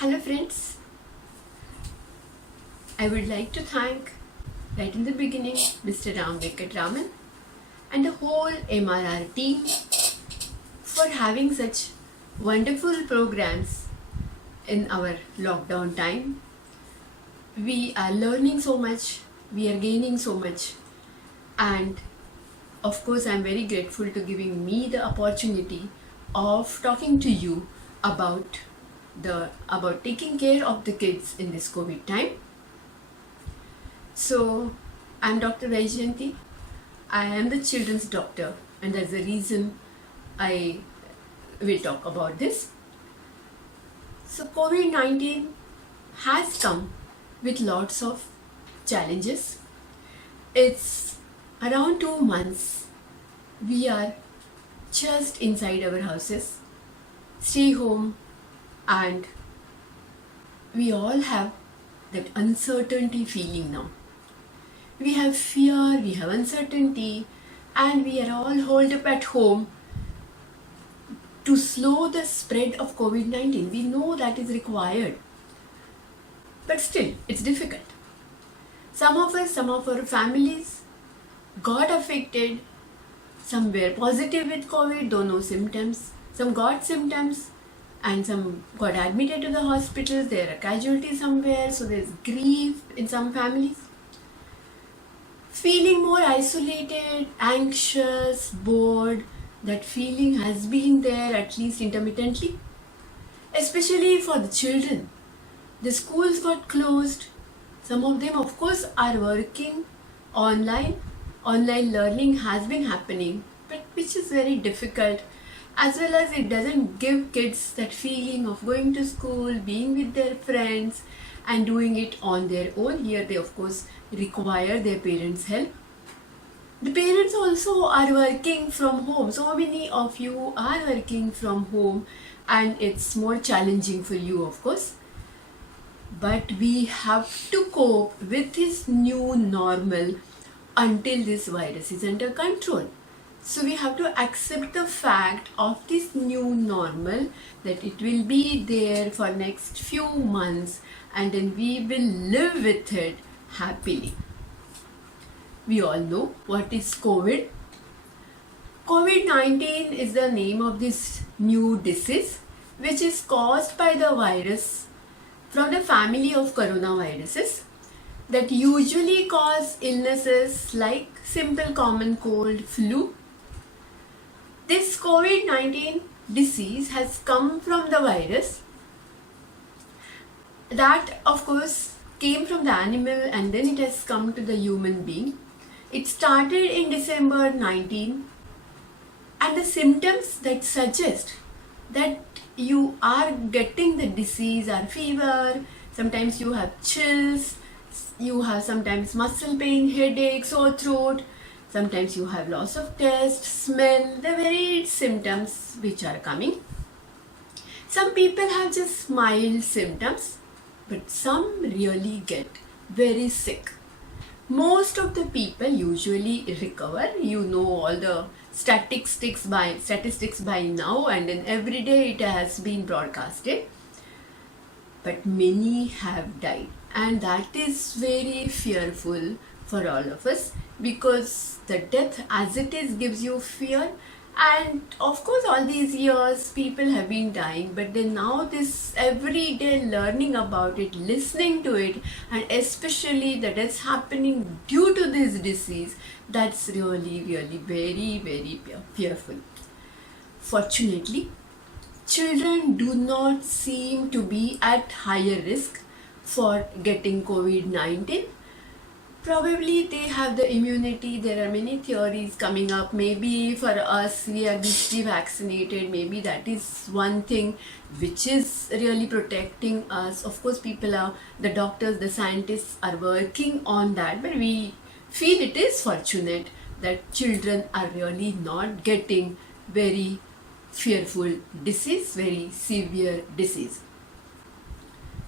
Hello friends, I would like to thank right in the beginning Mr. Raman and the whole MRR team for having such wonderful programs in our lockdown time. We are learning so much, we are gaining so much, and of course I am very grateful to giving me the opportunity of talking to you about taking care of the kids in this COVID time. So I'm Dr. Vaijayanti. I am the children's doctor, and that's the reason I will talk about this. So COVID-19 has come with lots of challenges. It's around 2 months. We are just inside our houses, stay home, and we all have that uncertainty feeling now. We have fear, we have uncertainty, and we are all holed up at home to slow the spread of COVID-19. We know that is required, but still it's difficult. Some of our families got affected. Some were positive with COVID, though no symptoms. Some got symptoms and some got admitted to the hospitals. There are casualties somewhere, so there's grief in some families. Feeling more isolated, anxious, bored, that feeling has been there at least intermittently, especially for the children. The schools got closed. Some of them, of course, are working online. Online learning has been happening, but which is very difficult, as well as it doesn't give kids that feeling of going to school, being with their friends, and doing it on their own. Here they, of course, require their parents' help. The parents also are working from home. So many of you are working from home, and it's more challenging for you, of course. But we have to cope with this new normal until this virus is under control. So we have to accept the fact of this new normal, that it will be there for next few months, and then we will live with it happily. We all know what is COVID. COVID-19 is the name of this new disease, which is caused by the virus from the family of coronaviruses that usually cause illnesses like simple common cold, flu. This COVID-19 disease has come from the virus that, of course, came from the animal, and then it has come to the human being. It started in December 19, and the symptoms that suggest that you are getting the disease are fever, sometimes you have chills, you have sometimes muscle pain, headache, sore throat, sometimes you have loss of taste, smell, the varied symptoms which are coming. Some people have just mild symptoms, but some really get very sick. Most of the people usually recover. You know all the statistics by now, and then every day it has been broadcasted. But many have died, and that is very fearful for all of us, because the death as it is gives you fear. And of course all these years people have been dying, but then now this everyday learning about it, listening to it, and especially that it's happening due to this disease, that's really very fearful. Fortunately, children do not seem to be at higher risk for getting COVID-19. Probably they have the immunity. There are many theories coming up. Maybe for us, we are digitally vaccinated. Maybe that is one thing which is really protecting us. Of course, the doctors, the scientists are working on that. But we feel it is fortunate that children are really not getting very fearful disease, very severe disease.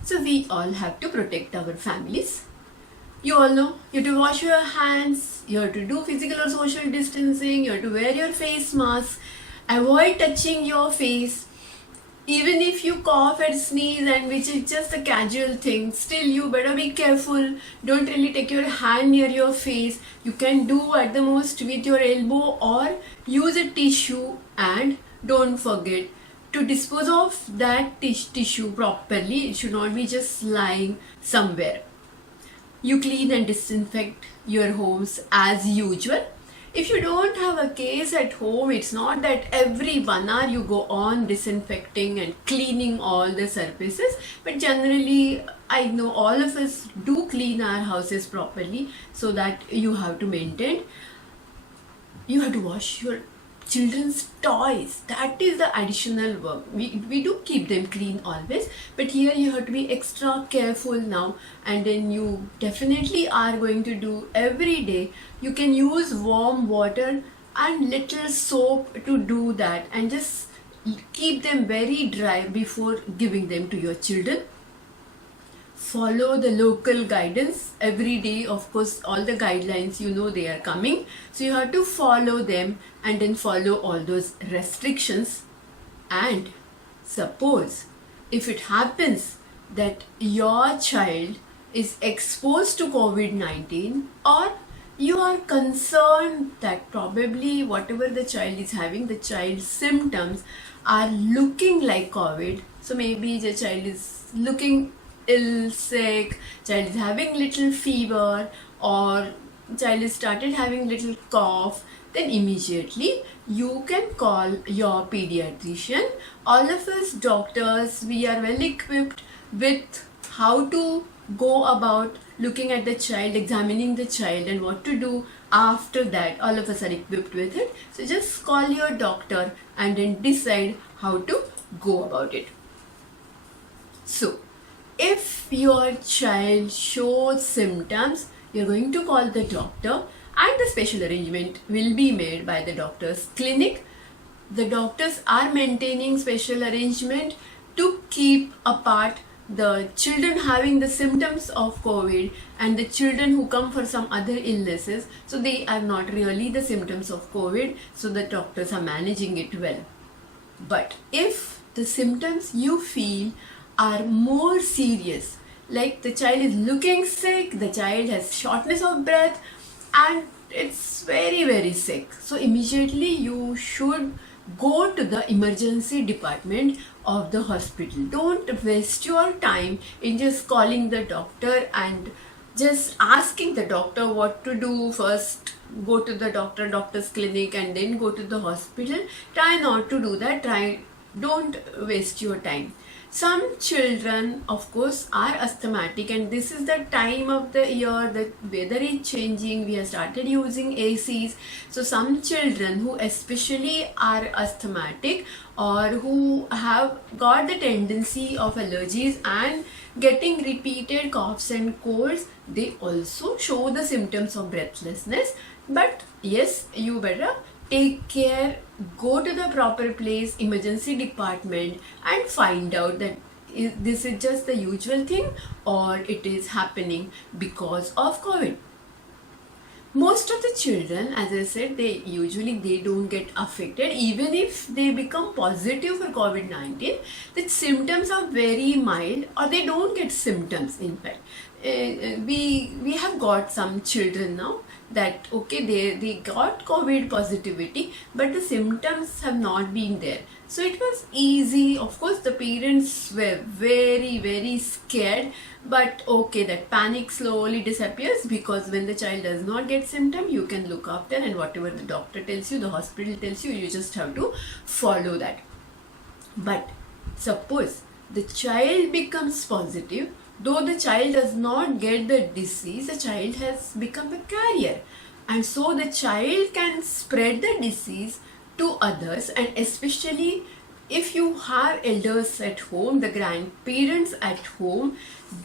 So we all have to protect our families. You all know, you have to wash your hands, you have to do physical or social distancing, you have to wear your face mask, avoid touching your face, Even if you cough and sneeze, and which is just a casual thing, still you better be careful. Don't really take your hand near your face. You can do at the most with your elbow, or use a tissue, and don't forget to dispose of that tissue properly. It should not be just lying somewhere. You clean and disinfect your homes as usual. If you don't have a case at home, it's not that every 1 hour you go on disinfecting and cleaning all the surfaces, but generally I know all of us do clean our houses properly, so that you have to maintain. You have to wash your children's toys. That is the additional work. We do keep them clean always, but here you have to be extra careful now. And then you definitely are going to do every day. You can use warm water and little soap to do that, and just keep them very dry before giving them to your children. Follow the local guidance every day. Of course, all the guidelines, they are coming, so you have to follow them, and then follow all those restrictions. And suppose if it happens that your child is exposed to COVID-19, or you are concerned that probably whatever the child is having, the child's symptoms are looking like COVID. So maybe the child is looking ill, sick, child is having little fever, or child is started having little cough, then immediately you can call your pediatrician. All of us doctors, we are well equipped with how to go about looking at the child, examining the child, and what to do after that. All of us are equipped with it. So just call your doctor and then decide how to go about it. So if your child shows symptoms, you're going to call the doctor, and the special arrangement will be made by the doctor's clinic. The doctors are maintaining special arrangement to keep apart the children having the symptoms of COVID and the children who come for some other illnesses. So they are not really the symptoms of COVID, so the doctors are managing it well. But if the symptoms you feel are more serious, like the child is looking sick, the child has shortness of breath, and it's very, very sick, so immediately you should go to the emergency department of the hospital. Don't waste your time in just calling the doctor and just asking the doctor what to do. First go to the doctor's clinic and then go to the hospital. Try not to do that. Don't waste your time. Some children, of course, are asthmatic, and this is the time of the year, the weather is changing, we have started using ACs. So some children who especially are asthmatic, or who have got the tendency of allergies and getting repeated coughs and colds, they also show the symptoms of breathlessness. But yes, you better take care, go to the proper place, emergency department, and find out that this is just the usual thing, or it is happening because of COVID. Most of the children, as I said, they don't get affected. Even if they become positive for COVID-19, the symptoms are very mild, or they don't get symptoms. In fact, we have got some children now that they got COVID positivity, but the symptoms have not been there. So it was easy. Of course, the parents were very, very scared, but that panic slowly disappears, because when the child does not get symptom, you can look after, and whatever the doctor tells you, the hospital tells you, you just have to follow that. But suppose the child becomes positive, though the child does not get the disease, the child has become a carrier, and so the child can spread the disease to others. And especially if you have elders at home, the grandparents at home,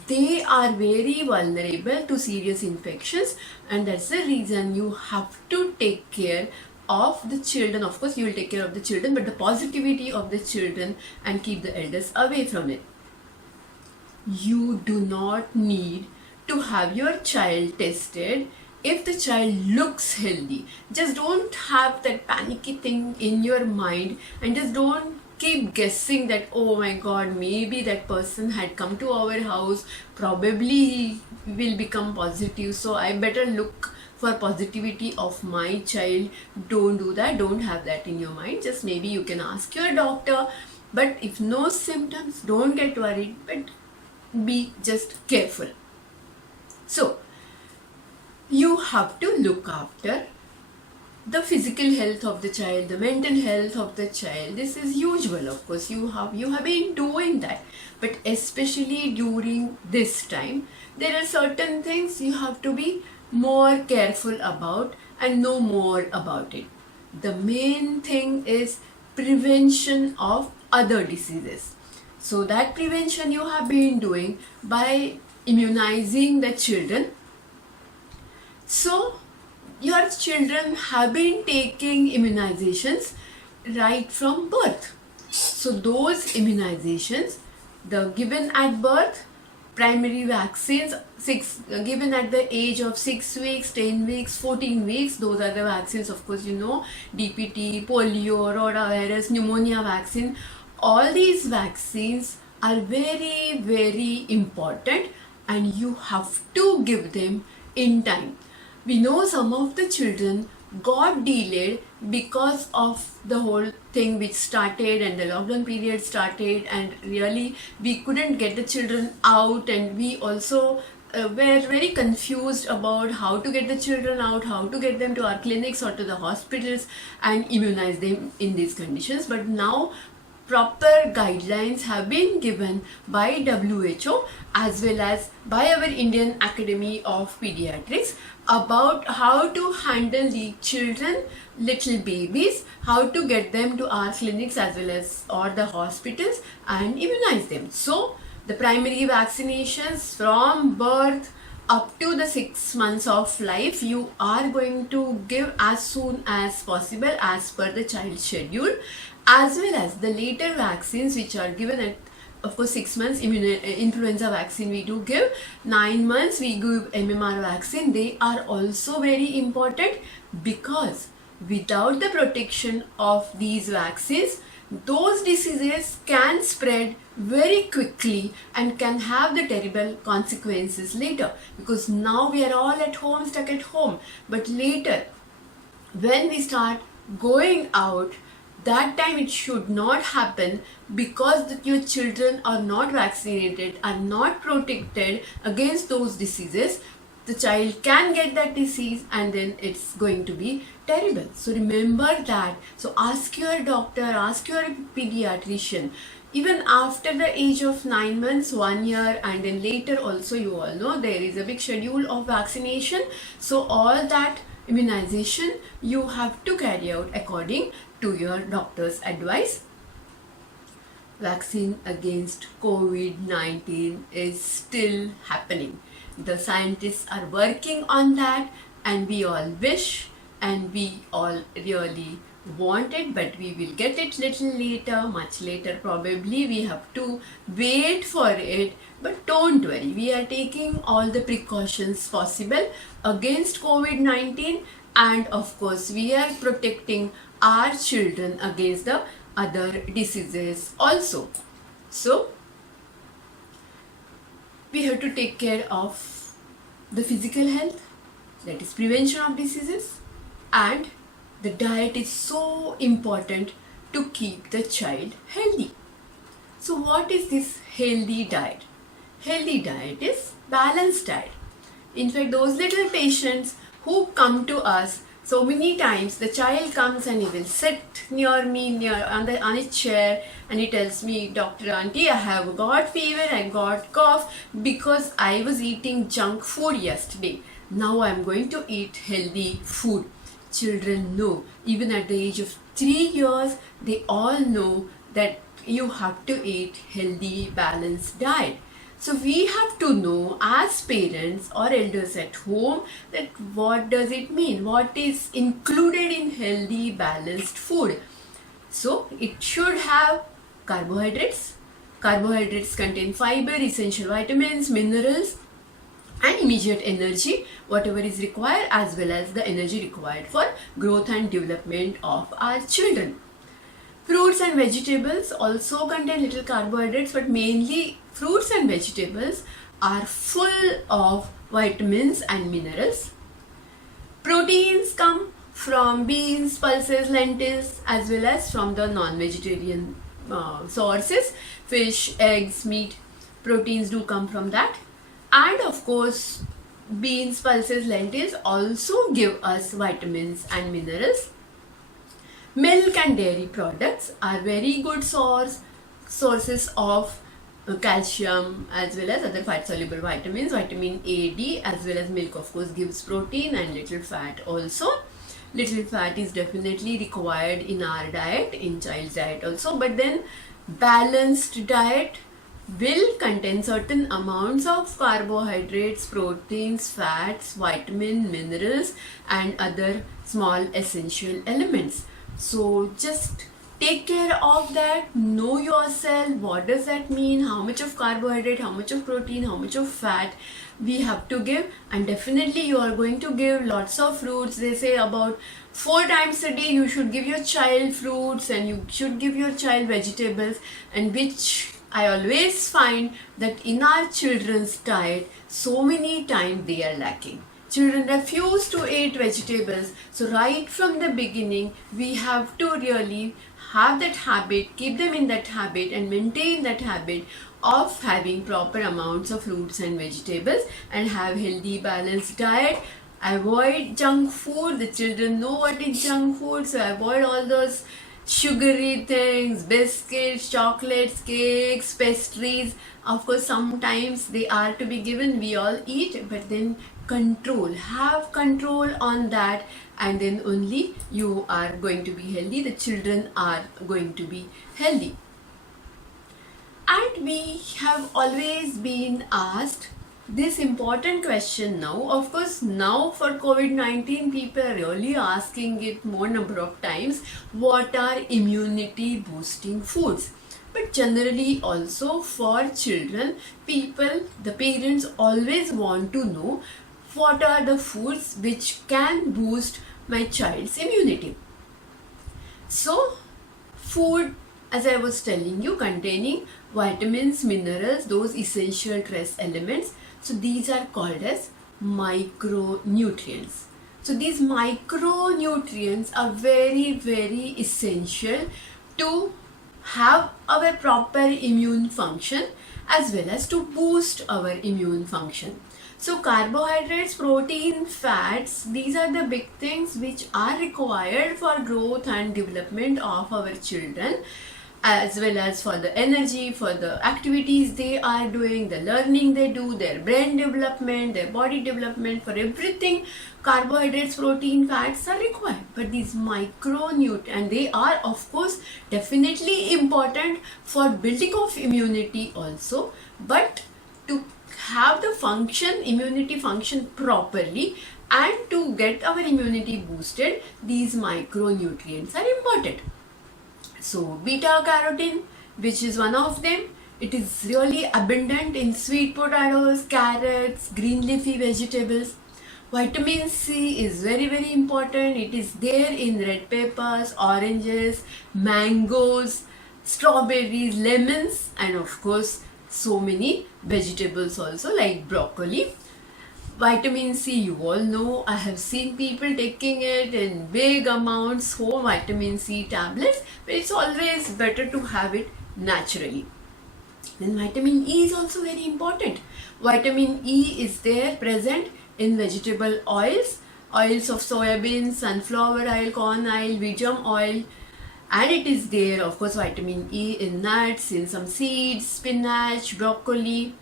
they are very vulnerable to serious infections, and that's the reason you have to take care of the children. Of course, you will take care of the children, but the positivity of the children, and keep the elders away from it. You do not need to have your child tested if the child looks healthy. Just don't have that panicky thing in your mind, and just don't keep guessing that, oh my god, maybe that person had come to our house, probably he will become positive, so I better look for positivity of my child. Don't do that, don't have that in your mind. Just maybe you can ask your doctor, but if no symptoms, don't get worried, but be just careful. So you have to look after the physical health of the child, the mental health of the child. This is usual, of course, you have been doing that, but especially during this time, there are certain things you have to be more careful about and know more about it. The main thing is prevention of other diseases. So that prevention you have been doing by immunizing the children. So your children have been taking immunizations right from birth. So those immunizations, the given at birth, primary vaccines, given at the age of 6 weeks, 10 weeks, 14 weeks, those are the vaccines, of course, you know, DPT, polio, rotavirus, pneumonia vaccine. All these vaccines are very, very important, and you have to give them in time. We know some of the children got delayed because of the whole thing which started, and the lockdown period started, and really we couldn't get the children out, and we also were very confused about how to get the children out, how to get them to our clinics or to the hospitals and immunize them in these conditions. But now proper guidelines have been given by WHO as well as by our Indian Academy of Pediatrics about how to handle the children, little babies, how to get them to our clinics as well as or the hospitals and immunize them. So the primary vaccinations from birth up to the 6 months of life you are going to give as soon as possible as per the child's schedule, as well as the later vaccines which are given at, of course, 6 months influenza vaccine we do give, 9 months we give MMR vaccine. They are also very important because without the protection of these vaccines, those diseases can spread very quickly and can have the terrible consequences later, because now we are all at home, stuck at home, but later when we start going out, that time it should not happen, because your children are not vaccinated, are not protected against those diseases. The child can get that disease and then it's going to be terrible. So remember that. So ask your doctor, ask your pediatrician. Even after the age of 9 months, 1 year, and then later also, you all know there is a big schedule of vaccination. So all that immunization you have to carry out according to your doctor's advice. Vaccine against COVID-19 is still happening. The scientists are working on that, and we all wish and we all really want it, but we will get it little later, much later probably. We have to wait for it, but don't worry, we are taking all the precautions possible against COVID-19, and of course we are protecting our children against the other diseases also. So we have to take care of the physical health, that is prevention of diseases, and the diet is so important to keep the child healthy. So what is this healthy diet? Healthy diet is balanced diet. In fact, those little patients who come to us, so many times the child comes and he will sit near me on his chair, and he tells me, Dr. Auntie, I have got fever, I got cough because I was eating junk food yesterday. Now I am going to eat healthy food. Children know, even at the age of 3 years, they all know that you have to eat healthy, balanced diet. So we have to know as parents or elders at home that what does it mean? What is included in healthy, balanced food? So it should have carbohydrates. Carbohydrates contain fiber, essential vitamins, minerals, and immediate energy, whatever is required, as well as the energy required for growth and development of our children. Fruits and vegetables also contain little carbohydrates, but mainly fruits and vegetables are full of vitamins and minerals. Proteins come from beans, pulses, lentils, as well as from the non-vegetarian sources, fish, eggs, meat. Proteins do come from that. And of course, beans, pulses, lentils also give us vitamins and minerals. Milk and dairy products are very good sources of calcium as well as other fat soluble vitamins, vitamin A, D, as well as milk of course gives protein, and little fat also. Little fat is definitely required in our diet, in child's diet also, but then balanced diet will contain certain amounts of carbohydrates, proteins, fats, vitamin, minerals, and other small essential elements. So just take care of that, know yourself, what does that mean, how much of carbohydrate, how much of protein, how much of fat we have to give, and definitely you are going to give lots of fruits. They say about 4 times a day you should give your child fruits and you should give your child vegetables, and which I always find that in our children's diet so many times they are lacking. Children refuse to eat vegetables, so right from the beginning we have to really have that habit, keep them in that habit and maintain that habit of having proper amounts of fruits and vegetables and have healthy balanced diet. Avoid junk food. The children know what is junk food, so avoid all those sugary things, biscuits, chocolates, cakes, pastries. Of course sometimes they are to be given, we all eat, but then have control on that, and then only you are going to be healthy, the children are going to be healthy. And we have always been asked this important question now. Of course, now for COVID-19, people are really asking it more number of times, what are immunity boosting foods? But generally also for children, the parents always want to know what are the foods which can boost my child's immunity. So, food, as I was telling you, containing vitamins, minerals, those essential trace elements. So, these are called as micronutrients. So, these micronutrients are very, very essential to have our proper immune function as well as to boost our immune function. So carbohydrates, protein, fats, these are the big things which are required for growth and development of our children, as well as for the energy, for the activities they are doing, the learning they do, their brain development, their body development, for everything carbohydrates, protein, fats are required. But these micronutrients, and they are of course definitely important for building of immunity also, but to have the immunity function properly and to get our immunity boosted, these micronutrients are important. So beta carotene, which is one of them, it is really abundant in sweet potatoes, carrots, green leafy vegetables. Vitamin C is very, very important. It is there in red peppers, oranges, mangoes, strawberries, lemons, and of course so many vegetables also like broccoli. Vitamin C, you all know, I have seen people taking it in big amounts, whole vitamin C tablets, but it's always better to have it naturally. Then vitamin E is also very important. Vitamin E is there present in vegetable oils of soybean, sunflower oil, corn oil, veggie oil, and it is there of course vitamin E in nuts, in some seeds, spinach, broccoli,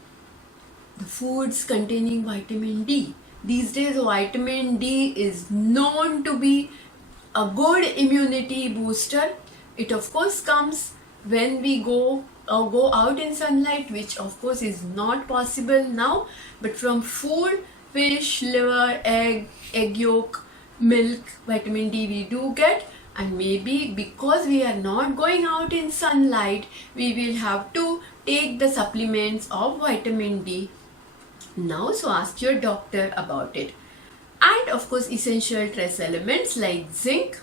the foods containing vitamin D. These days vitamin D is known to be a good immunity booster. It of course comes when we go out in sunlight, which of course is not possible now, but from food, fish, liver, egg yolk, milk, vitamin D we do get. And maybe because we are not going out in sunlight, we will have to take the supplements of vitamin D now. So ask your doctor about it. And of course essential trace elements like zinc,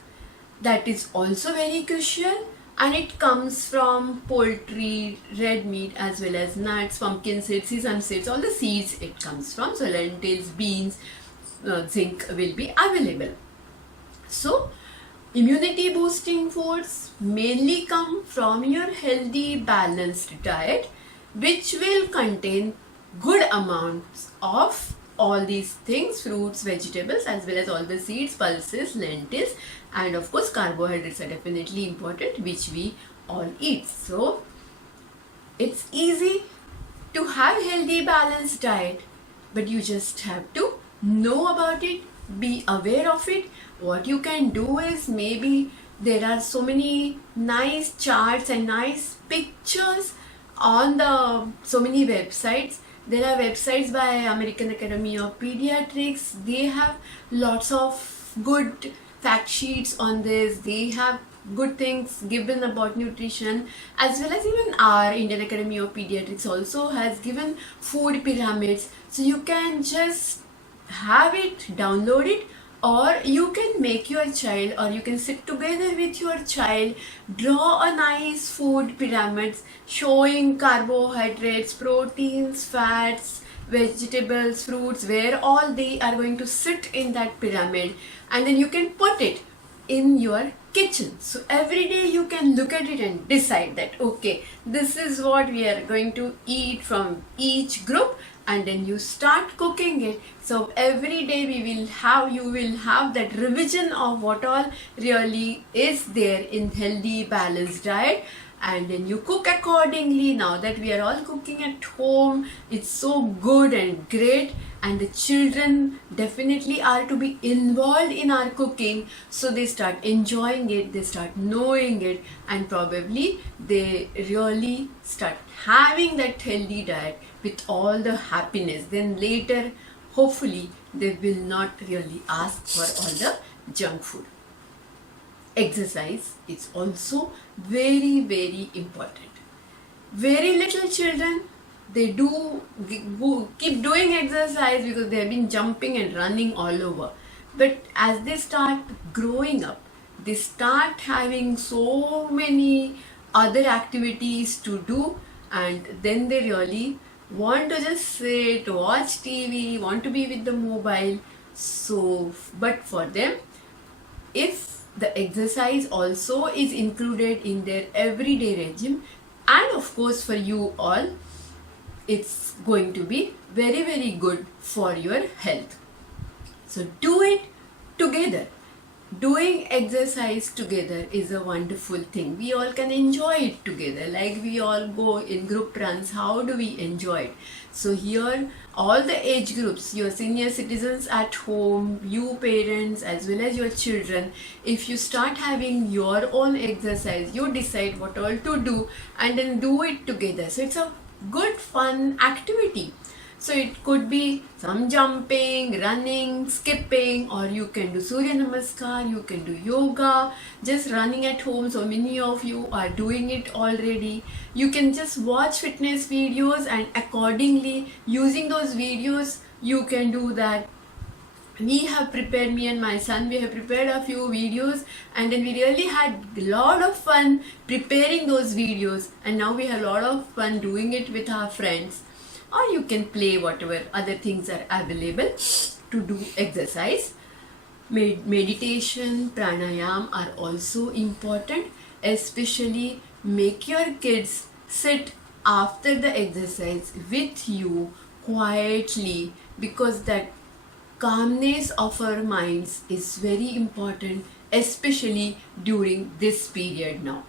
that is also very crucial. and it comes from poultry, red meat, as well as nuts, pumpkin seeds, sesame seeds, all the seeds it comes from. So lentils, beans, zinc will be available. So immunity boosting foods mainly come from your healthy balanced diet, which will contain good amounts of all these things, fruits, vegetables, as well as all the seeds, pulses, lentils, and of course carbohydrates are definitely important, which we all eat. So it's easy to have healthy balanced diet, but you just have to know about it, be aware of it. What you can do is, maybe there are so many nice charts and nice pictures on the so many websites. There are websites by American Academy of Pediatrics. They have lots of good fact sheets on this. They have good things given about nutrition, as well as even our Indian Academy of Pediatrics also has given food pyramids. So you can just have it, download it, or you can make your child, or you can sit together with your child, draw a nice food pyramids showing carbohydrates, proteins, fats, vegetables, fruits, where all they are going to sit in that pyramid, and then you can put it in your kitchen. So every day you can look at it and decide that, okay, this is what we are going to eat from each group, and then you start cooking it. So every day you will have that revision of what all really is there in healthy balanced diet, and then you cook accordingly. Now that we are all cooking at home, it's so good and great, and the children definitely are to be involved in our cooking, so they start enjoying it, they start knowing it, and probably they really start having that healthy diet with all the happiness. Then later, hopefully, they will not really ask for all the junk food. Exercise is also very, very important. Very little children, they keep doing exercise because they have been jumping and running all over. But as they start growing up, they start having so many other activities to do, and then they really want to just sit, watch TV, want to be with the mobile. So, but for them, if the exercise also is included in their everyday regime, and of course for you all, it's going to be very, very good for your health. So do it together. Doing exercise together is a wonderful thing. We all can enjoy it together. Like we all go in group runs, how do we enjoy it? So here, all the age groups, your senior citizens at home, you parents, as well as your children, if you start having your own exercise, you decide what all to do and then do it together. So it's a good fun activity. So it could be some jumping, running, skipping, or you can do Surya Namaskar, you can do yoga, just running at home. So many of you are doing it already. You can just watch fitness videos, and accordingly, using those videos, you can do that. We have prepared, me and my son, we have prepared a few videos, and then we really had a lot of fun preparing those videos, and now we have a lot of fun doing it with our friends. Or you can play whatever other things are available to do exercise. Meditation, pranayam are also important, especially make your kids sit after the exercise with you quietly, because that calmness of our minds is very important, especially during this period now.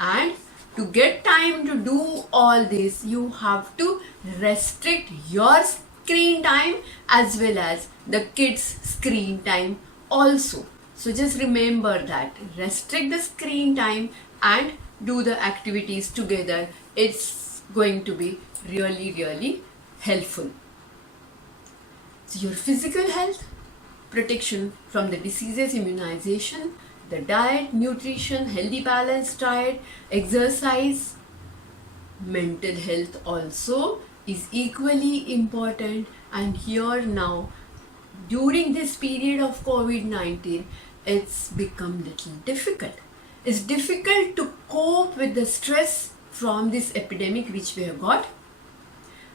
And to get time to do all this, you have to restrict your screen time as well as the kids' screen time also. So just remember that. Restrict the screen time and do the activities together. It's going to be really, really helpful. So your physical health, protection from the diseases, immunization, the diet, nutrition, healthy balanced diet, exercise, mental health also is equally important. And here now, during this period of COVID-19, it's become little difficult. It's difficult to cope with the stress from this epidemic which we have got.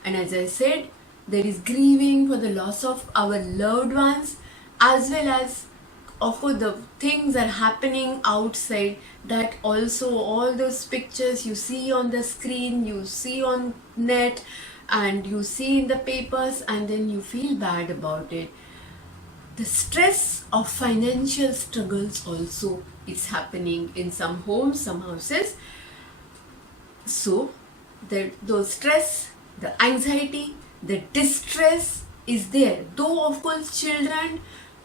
And as I said, there is grieving for the loss of our loved ones, as well as of course the things are happening outside, that also all those pictures you see on the screen, you see on net, and you see in the papers, and then you feel bad about it. The stress of financial struggles also is happening in some homes, some houses. So those stress, the anxiety, the distress is there. Though of course children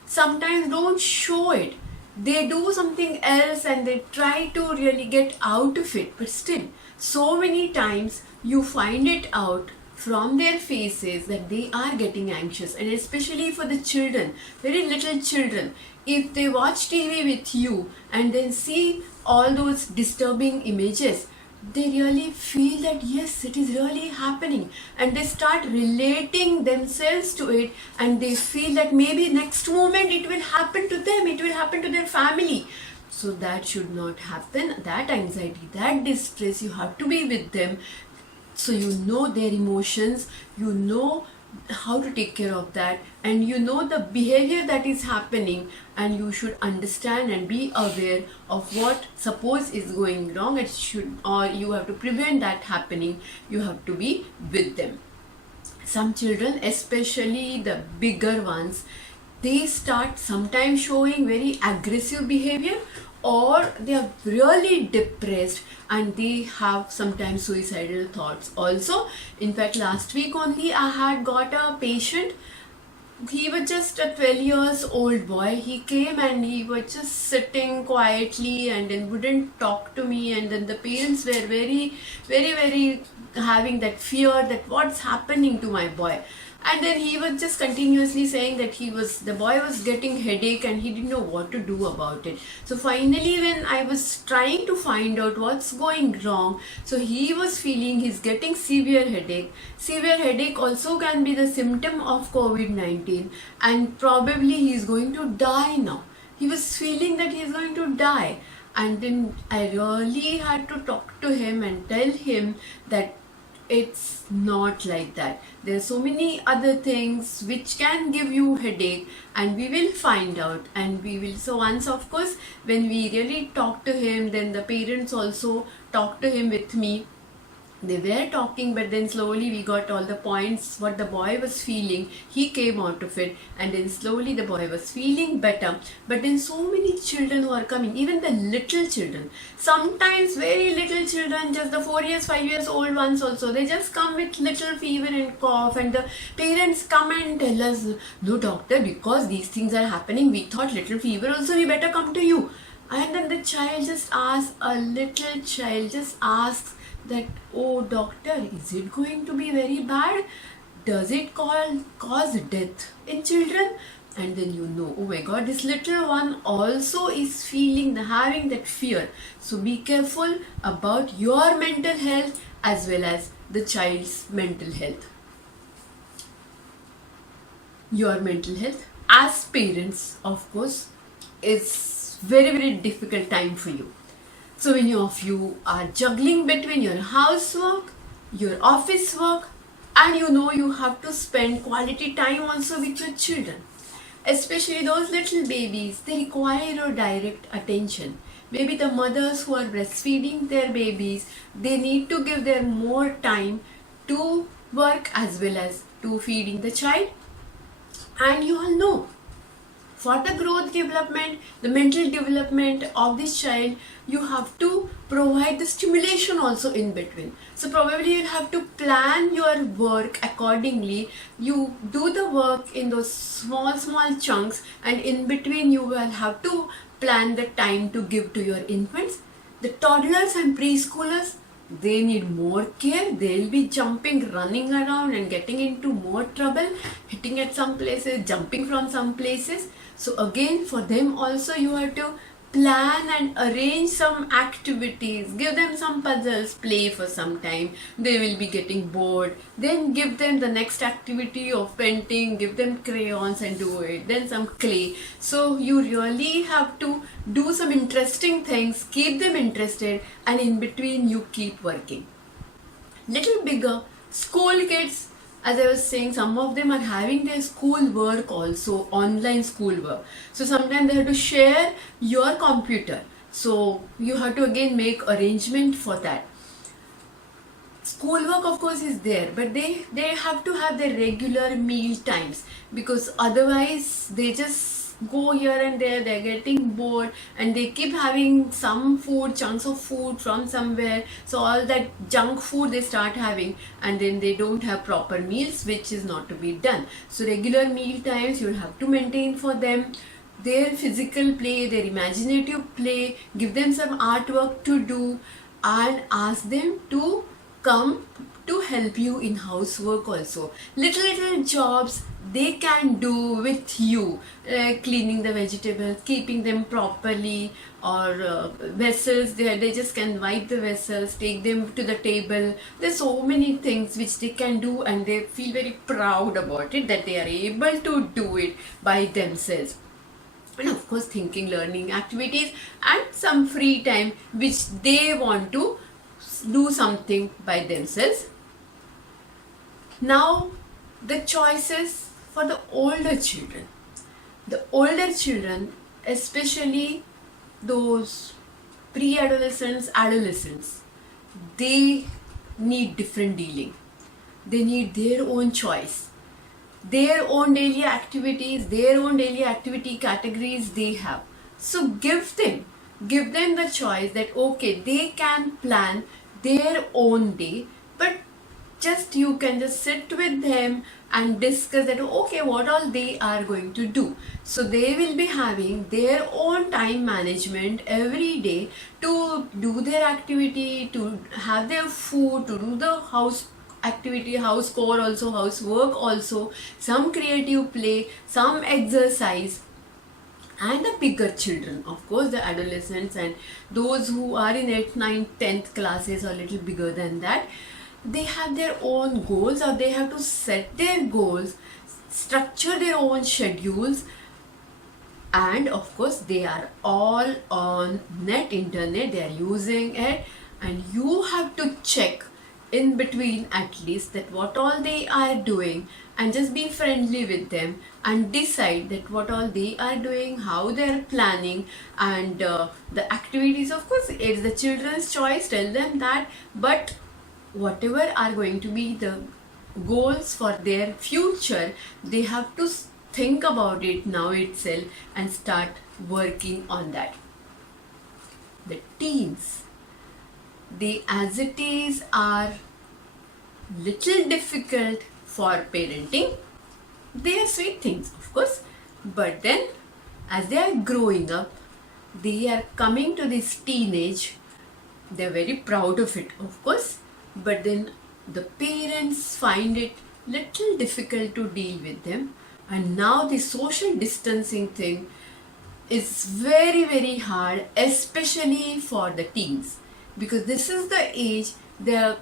sometimes don't show it. They do something else and they try to really get out of it. But still, so many times you find it out from their faces that they are getting anxious. And especially for the children, very little children, if they watch TV with you and then see all those disturbing images, they really feel that yes, it is really happening, and they start relating themselves to it, and they feel that maybe next moment it will happen to them, it will happen to their family. So that should not happen. That anxiety, that distress, you have to be with them, so you know their emotions, you know how to take care of that, and you know the behavior that is happening, and you should understand and be aware of what suppose is going wrong. It should, or you have to prevent that happening. You have to be with them. Some children, especially the bigger ones, they start sometimes showing very aggressive behavior, or they are really depressed and they have sometimes suicidal thoughts also. In fact, last week only I had got a patient. He was just a 12 years old boy. He came and he was just sitting quietly and then wouldn't talk to me, and then the parents were very having that fear that what's happening to my boy. And then he was just continuously saying that the boy was getting headache and he didn't know what to do about it. So finally, when I was trying to find out what's going wrong, so he was feeling he's getting severe headache. Severe headache also can be the symptom of COVID-19, and probably he's going to die now. He was feeling that he's going to die. And then I really had to talk to him and tell him that it's not like that. There are so many other things which can give you headache, and we will find out, and we will. So once, of course, when we really talk to him, then the parents also talk to him with me. They were talking, but then slowly we got all the points, what the boy was feeling. He came out of it, and then slowly the boy was feeling better. But then so many children who are coming, even the little children, sometimes very little children, just the 4 years, 5 years old ones also, they just come with little fever and cough, and the parents come and tell us, no doctor, because these things are happening, we thought little fever also, we better come to you. And then the child just asks, a little child just asks that, oh doctor, is it going to be very bad? Does it cause death in children? And then you know, oh my god, this little one also is having that fear. So be careful about your mental health as well as the child's mental health. Your mental health as parents, of course, is very difficult time for you. So many of you are juggling between your housework, your office work, and you know you have to spend quality time also with your children. Especially those little babies, they require your direct attention. Maybe the mothers who are breastfeeding their babies, they need to give their more time to work as well as to feeding the child. And you all know, for the growth development, the mental development of this child, you have to provide the stimulation also in between. So probably you'll have to plan your work accordingly. You do the work in those small chunks, and in between you will have to plan the time to give to your infants. The toddlers and preschoolers, they need more care. They'll be jumping, running around and getting into more trouble, hitting at some places, jumping from some places. So again, for them also you have to plan and arrange some activities, give them some puzzles, play for some time, they will be getting bored, then give them the next activity of painting, give them crayons and do it, then some clay. So you really have to do some interesting things, keep them interested, and in between you keep working. Little bigger, school kids, as I was saying, some of them are having their school work also, online school work. So sometimes they have to share your computer. So you have to again make arrangement for that. Schoolwork of course is there, but they have to have their regular meal times, because otherwise they just go here and there, they're getting bored and they keep having some food, chunks of food from somewhere. So all that junk food they start having, and then they don't have proper meals, which is not to be done. So regular meal times you'll have to maintain for them. Their physical play, their imaginative play, give them some artwork to do, and ask them to come to help you in housework also. Little jobs they can do with you, cleaning the vegetables, keeping them properly, or vessels, they just can wipe the vessels, take them to the table. There's so many things which they can do, and they feel very proud about it, that they are able to do it by themselves. And of course thinking, learning activities, and some free time which they want to do something by themselves. Now the choices for the older children. The older children, especially those pre-adolescents, adolescents, they need different dealing. They need their own choice, their own daily activities, their own daily activity categories they have. So give them the choice that okay, they can plan their own day, but you can just sit with them and discuss that okay, what all they are going to do. So they will be having their own time management every day to do their activity, to have their food, to do the house activity, house chore also, housework also, some creative play, some exercise. And the bigger children, of course the adolescents and those who are in 8th, 9th, 10th classes or a little bigger than that, they have their own goals, or they have to set their goals, structure their own schedules, and of course they are all on internet, they are using it, and you have to check in between at least that what all they are doing, and just be friendly with them and decide that what all they are doing, how they are planning, and the activities. Of course it's the children's choice, tell them that, but whatever are going to be the goals for their future, they have to think about it now itself and start working on that. The teens, they as it is are little difficult for parenting. They are sweet things of course, but then as they are growing up, they are coming to this teenage, they are very proud of it of course, but then the parents find it little difficult to deal with them. And now the social distancing thing is very hard, especially for the teens, because this is the age they are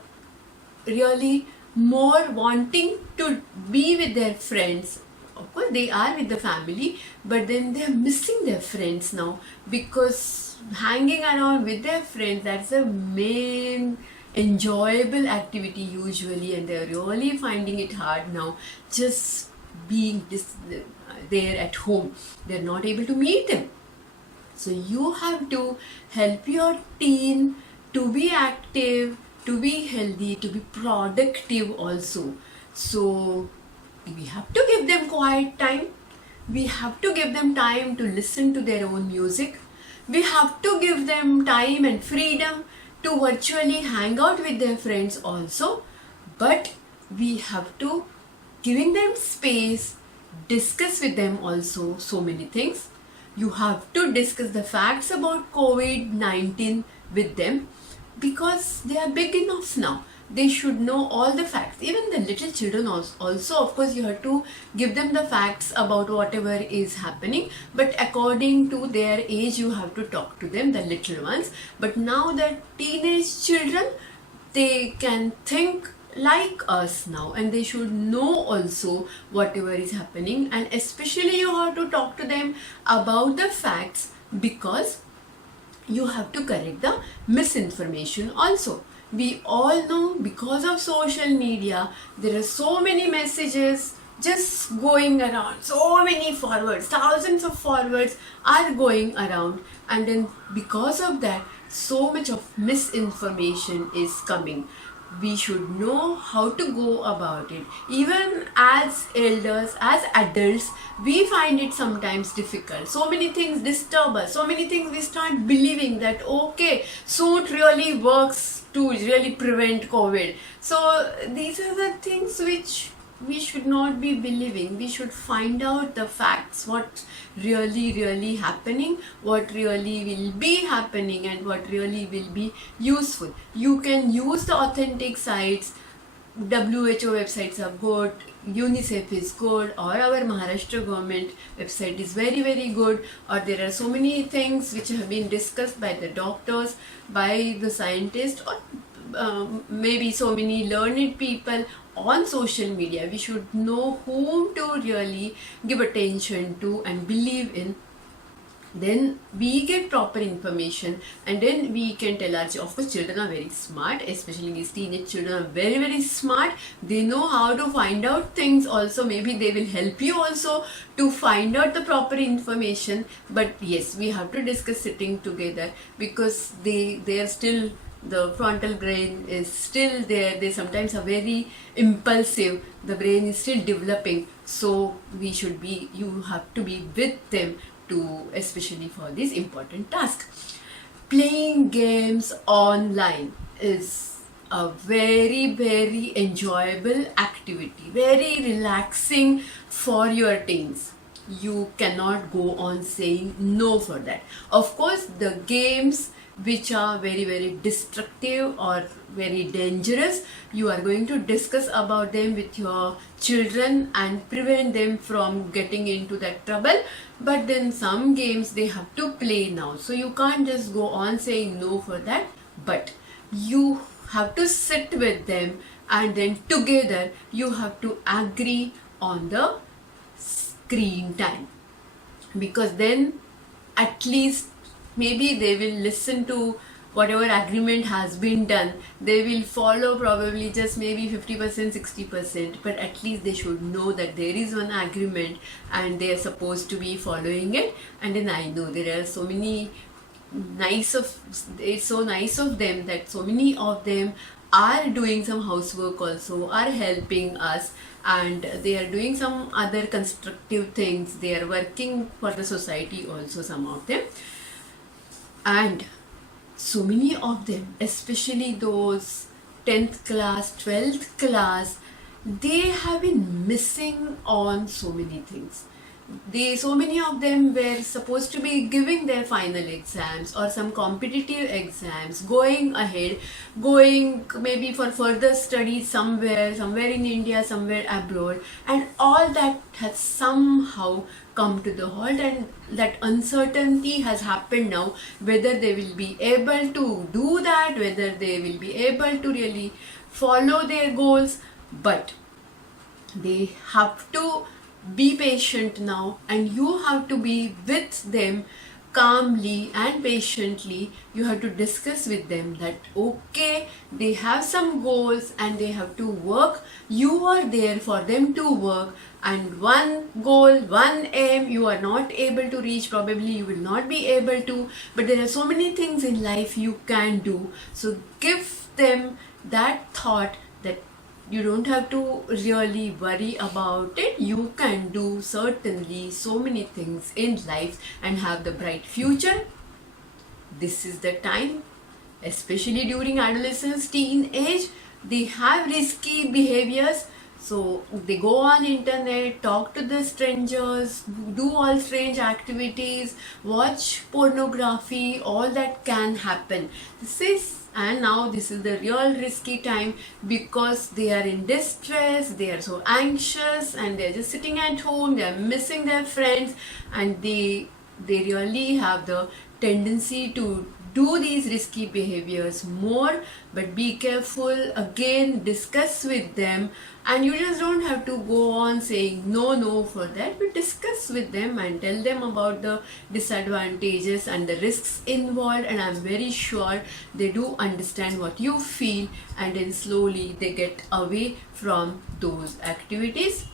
really more wanting to be with their friends. Of course they are with the family, but then they are missing their friends now, because hanging around with their friends, that's a main enjoyable activity usually, and they're really finding it hard now just being there at home. They're not able to meet them. So you have to help your teen to be active, to be healthy, to be productive also. So we have to give them quiet time, we have to give them time to listen to their own music, we have to give them time and freedom to virtually hang out with their friends also, but we have to giving them space, discuss with them also so many things. You have to discuss the facts about COVID-19 with them, because they are big enough now. they should know all the facts. Even the little children also, of course, you have to give them the facts about whatever is happening, but according to their age you have to talk to them, the little ones. But now the teenage children, they can think like us now, and they should know also whatever is happening, and especially you have to talk to them about the facts, because you have to correct the misinformation also. We all know, because of social media, there are so many messages just going around, so many forwards, thousands of forwards are going around, and then because of that, so much of misinformation is coming. We should know how to go about it. Even as elders, as adults, we find it sometimes difficult. So many things disturb us, so many things we start believing that okay, so it really works to really prevent COVID. So these are the things which we should not be believing. We should find out the facts, what really happening, what really will be happening, and what really will be useful. You can use the authentic sites. WHO websites are good, UNICEF is good, or our Maharashtra government website is very good, or there are so many things which have been discussed by the doctors, by the scientists, or maybe so many learned people on social media. We should know whom to really give attention to and believe in. Then we get proper information, and then we can tell our children. Of course, children are very smart, especially these teenage children are very smart. They know how to find out things also. Maybe they will help you also to find out the proper information. But yes, we have to discuss sitting together, because they are still, the frontal brain is still there. They sometimes are very impulsive. The brain is still developing. So you have to be with them to, especially for this important task. Playing games online is a very enjoyable activity, very relaxing for your teens. You cannot go on saying no for that. Of course, the games which are very destructive or very dangerous, you are going to discuss about them with your children and prevent them from getting into that trouble. But then some games they have to play now, so you can't just go on saying no for that, but you have to sit with them, and then together you have to agree on the screen time, because then at least maybe they will listen to whatever agreement has been done. They will follow probably just maybe 50%, 60%, but at least they should know that there is one agreement and they are supposed to be following it. And then I know there are so many it's so nice of them that so many of them are doing some housework also, are helping us, and they are doing some other constructive things. They are working for the society also, some of them. And so many of them, especially those 10th class, 12th class, they have been missing on so many things. So many of them were supposed to be giving their final exams or some competitive exams, going ahead, going maybe for further studies somewhere in India, somewhere abroad, and all that has somehow come to the halt, and that uncertainty has happened now, whether they will be able to do that, whether they will be able to really follow their goals. But they have to be patient now, and you have to be with them calmly and patiently. You have to discuss with them that okay, they have some goals and they have to work. You are there for them to work, and one goal, one aim you are not able to reach, probably you will not be able to, but there are so many things in life you can do. So give them that thought that you don't have to really worry about it. You can do certainly so many things in life and have the bright future. This is the time, especially during adolescence, teen age, they have risky behaviors. So they go on internet, talk to the strangers, do all strange activities, watch pornography, all that can happen. This is and now this is the real risky time because they are in distress, they are so anxious, and they're just sitting at home, they're missing their friends, and they really have the tendency to do these risky behaviors more. But be careful, again discuss with them, and you just don't have to go on saying no for that, but discuss with them and tell them about the disadvantages and the risks involved, and I'm very sure they do understand what you feel, and then slowly they get away from those activities.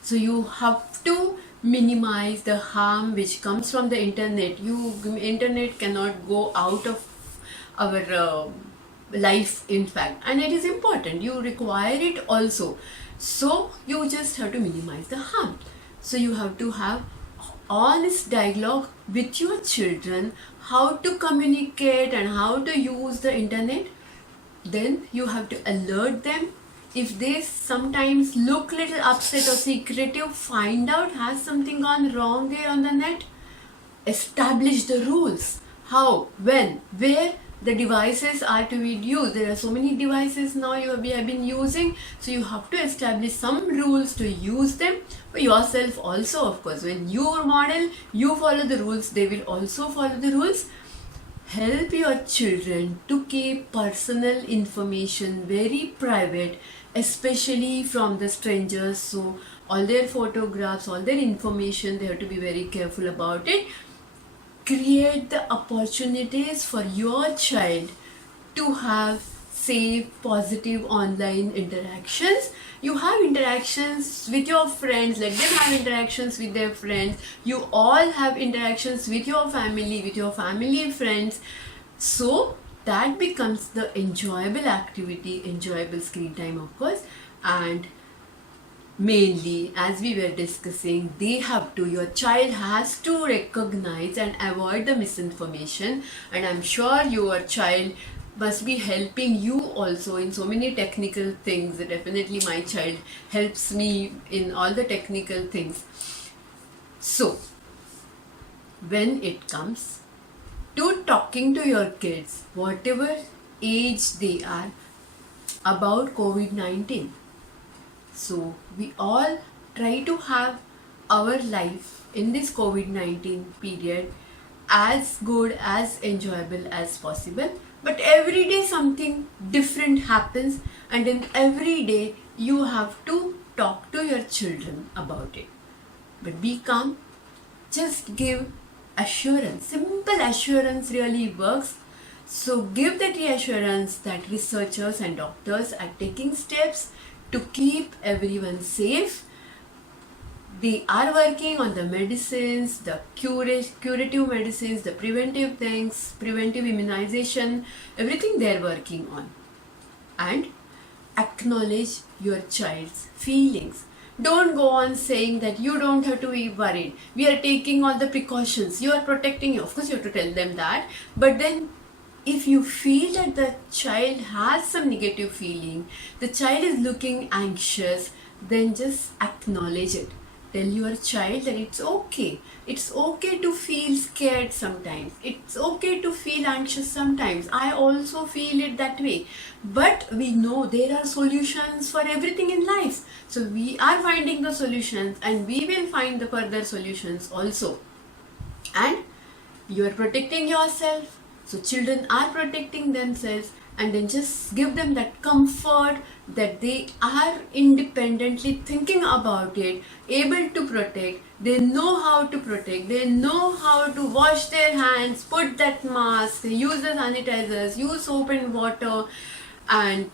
So you have to minimize the harm which comes from the internet. Internet cannot go out of our life, in fact, and it is important, you require it also. So you just have to minimize the harm. So you have to have honest dialogue with your children, how to communicate and how to use the internet. Then you have to alert them. If they sometimes look little upset or secretive, find out has something gone wrong there on the net. Establish the rules. How, when, where the devices are to be used. There are so many devices now we have been using, so you have to establish some rules to use them for yourself also. Of course, when you model, you follow the rules, they will also follow the rules. Help your children to keep personal information very private, especially from the strangers. So all their photographs, all their information, they have to be very careful about it. Create the opportunities for your child to have safe, positive online interactions. You have interactions with your friends, let them have interactions with their friends. You all have interactions with your family friends. So that becomes the enjoyable activity, enjoyable screen time, of course. And mainly, as we were discussing, your child has to recognize and avoid the misinformation. And I'm sure your child must be helping you also in so many technical things. Definitely my child helps me in all the technical things. So when it comes to talking to your kids, whatever age they are, about COVID-19, so we all try to have our life in this COVID-19 period as good, as enjoyable as possible. But every day something different happens, and in every day you have to talk to your children about it. But be calm, just give assurance. Simple assurance really works. So give that reassurance that researchers and doctors are taking steps to keep everyone safe. They are working on the medicines, the curative medicines, the preventive things, preventive immunization, everything they are working on. And acknowledge your child's feelings. Don't go on saying that you don't have to be worried. We are taking all the precautions. You are protecting you. Of course, you have to tell them that. But then if you feel that the child has some negative feeling, the child is looking anxious, then just acknowledge it. Tell your child that it's okay. It's okay to feel scared sometimes. It's okay to feel anxious sometimes. I also feel it that way. But we know there are solutions for everything in life. So we are finding the solutions, and we will find the further solutions also. And you are protecting yourself. So children are protecting themselves, and then just give them that comfort that they are independently thinking about it, able to protect. They know how to protect. They know how to wash their hands, put that mask, use the sanitizers, use soap and water, and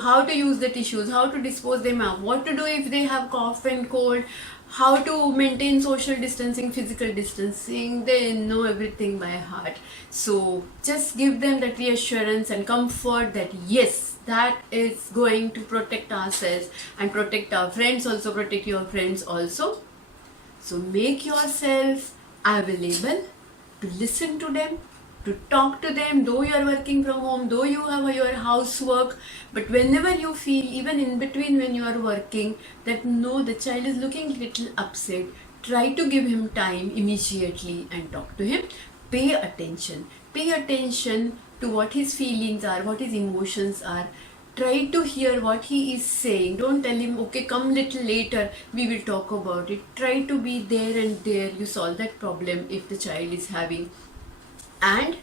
how to use the tissues, how to dispose them out, what to do if they have cough and cold, how to maintain social distancing, physical distancing. They know everything by heart. So just give them that reassurance and comfort that yes, that is going to protect ourselves and protect our friends also, protect your friends also. So make yourself available to listen to them, to talk to them, though you are working from home, though you have your housework. But whenever you feel, even in between when you are working, that no, the child is looking little upset, try to give him time immediately and talk to him. Pay attention to what his feelings are, what his emotions are. Try to hear what he is saying. Don't tell him, okay, come little later, we will talk about it. Try to be there and there. You solve that problem if the child is having. And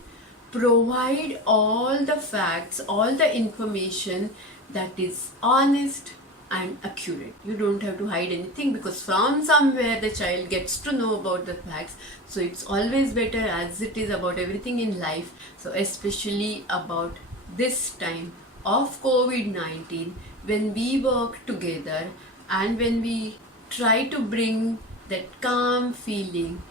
provide all the facts, all the information that is honest and accurate. You don't have to hide anything, because from somewhere the child gets to know about the facts. So it's always better, as it is about everything in life, so especially about this time of COVID-19, when we work together and when we try to bring that calm feeling,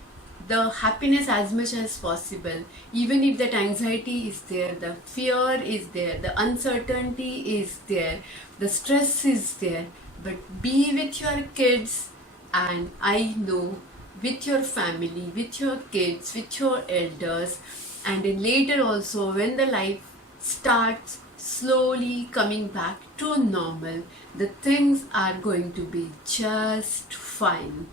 the happiness as much as possible, even if that anxiety is there, the fear is there, the uncertainty is there, the stress is there, but be with your kids, and I know with your family, with your kids, with your elders, and then later also when the life starts slowly coming back to normal, the things are going to be just fine.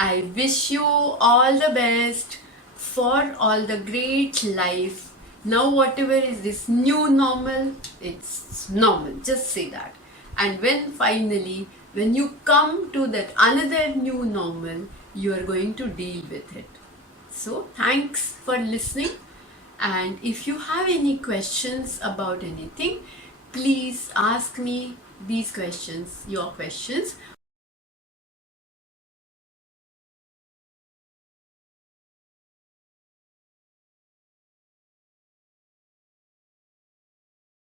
I wish you all the best for all the great life. Now whatever is this new normal, it's normal, just say that. And when you come to that another new normal, you are going to deal with it. So thanks for listening, and if you have any questions about anything, please ask me these questions, your questions,